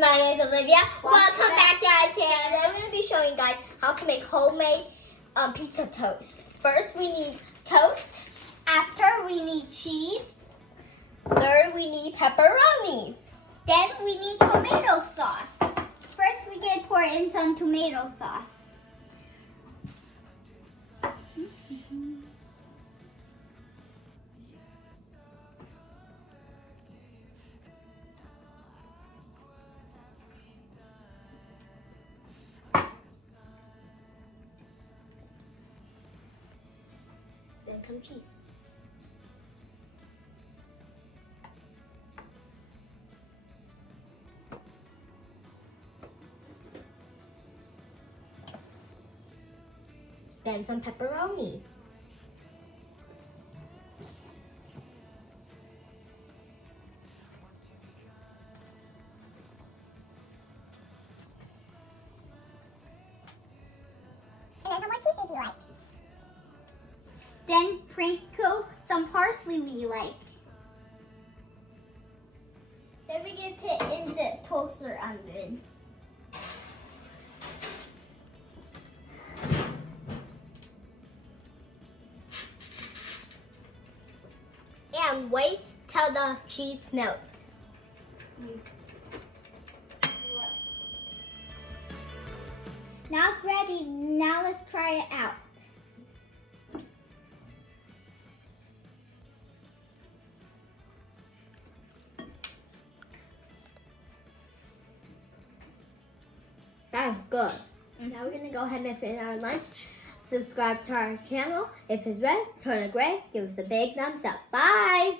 my name is Olivia. Welcome back to our channel. I'm going to be showing you guys how to make homemade pizza toast. First, we need toast. After, we need cheese. Third, we need pepperoni. Then, we need tomato sauce. First, we can pour in some tomato sauce. Then some cheese. Then some pepperoni. And then some more cheese if you like. Then sprinkle some parsley we like. Then we can put in the toaster oven. And wait till the cheese melts. Now it's ready. Now let's try it out. That's good. Now we're gonna go ahead and finish our lunch. Subscribe to our channel. If it's red, turn it gray. Give us a big thumbs up. Bye.